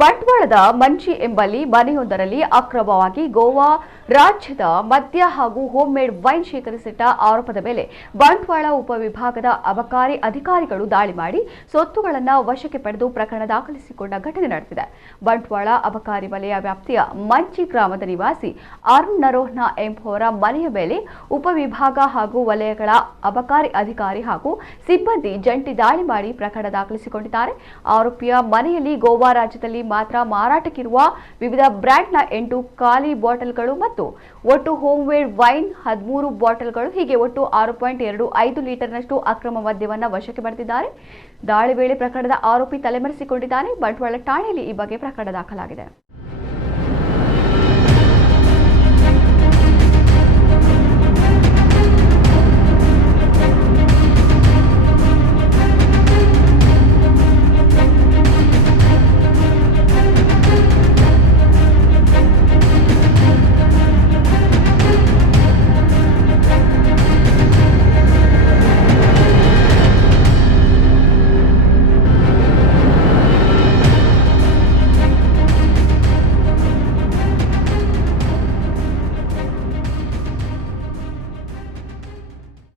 ಬಂಟ್ವಾಳದ ಮಂಚಿ ಎಂಬಲ್ಲಿ ಮನೆಯೊಂದರಲ್ಲಿ ಅಕ್ರಮವಾಗಿ ಗೋವಾ ರಾಜ್ಯದ ಮದ್ಯ ಹಾಗೂ ಹೋಮ್ ಮೇಡ್ ವೈನ್ ಶೇಖರಿಸಿಟ್ಟ ಆರೋಪದ ಮೇಲೆ ಬಂಟ್ವಾಳ ಉಪವಿಭಾಗದ ಅಬಕಾರಿ ಅಧಿಕಾರಿಗಳು ದಾಳಿ ಮಾಡಿ ಸೊತ್ತುಗಳನ್ನು ವಶಕ್ಕೆ ಪಡೆದು ಪ್ರಕರಣ ದಾಖಲಿಸಿಕೊಂಡ ಘಟನೆ ನಡೆದಿದೆ. ಬಂಟ್ವಾಳ ಅಬಕಾರಿ ವಲಯ ವ್ಯಾಪ್ತಿಯ ಮಂಚಿ ಗ್ರಾಮದ ನಿವಾಸಿ ಅರುಣ್ ನರೋಹ್ನ ಎಂಬುವರ ಮನೆಯ ಮೇಲೆ ಉಪವಿಭಾಗ ಹಾಗೂ ವಲಯಗಳ ಅಬಕಾರಿ ಅಧಿಕಾರಿ ಹಾಗೂ ಸಿಬ್ಬಂದಿ ಜಂಟಿ ದಾಳಿ ಮಾಡಿ ಪ್ರಕರಣ ದಾಖಲಿಸಿಕೊಂಡಿದ್ದಾರೆ. ಆರೋಪಿಯ ಮನೆಯಲ್ಲಿ ಗೋವಾ ರಾಜ್ಯದಲ್ಲಿ ಮಾತ್ರ ಮಾರಾಟಕ್ಕಿರುವ ವಿವಿಧ ಬ್ರ್ಯಾಂಡ್ನ 8 ಖಾಲಿ ಬಾಟಲ್ಗಳು ಮತ್ತು ಒಟ್ಟು ಹೋಮ್ ಮೇಡ್ ವೈನ್ 13 ಬಾಟಲ್ಗಳು ಹೀಗೆ ಒಟ್ಟು 6.25 ಲೀಟರ್ನಷ್ಟು ಅಕ್ರಮ ಮದ್ಯವನ್ನು ವಶಕ್ಕೆ ಪಡೆದಿದ್ದಾರೆ. ದಾಳಿ ವೇಳೆ ಪ್ರಕರಣದ ಆರೋಪಿ ತಲೆಮರೆಸಿಕೊಂಡಿದ್ದಾನೆ. ಬಂಟ್ವಾಳ ಠಾಣೆಯಲ್ಲಿ ಈ ಬಗ್ಗೆ ಪ್ರಕರಣ ದಾಖಲಾಗಿದೆ.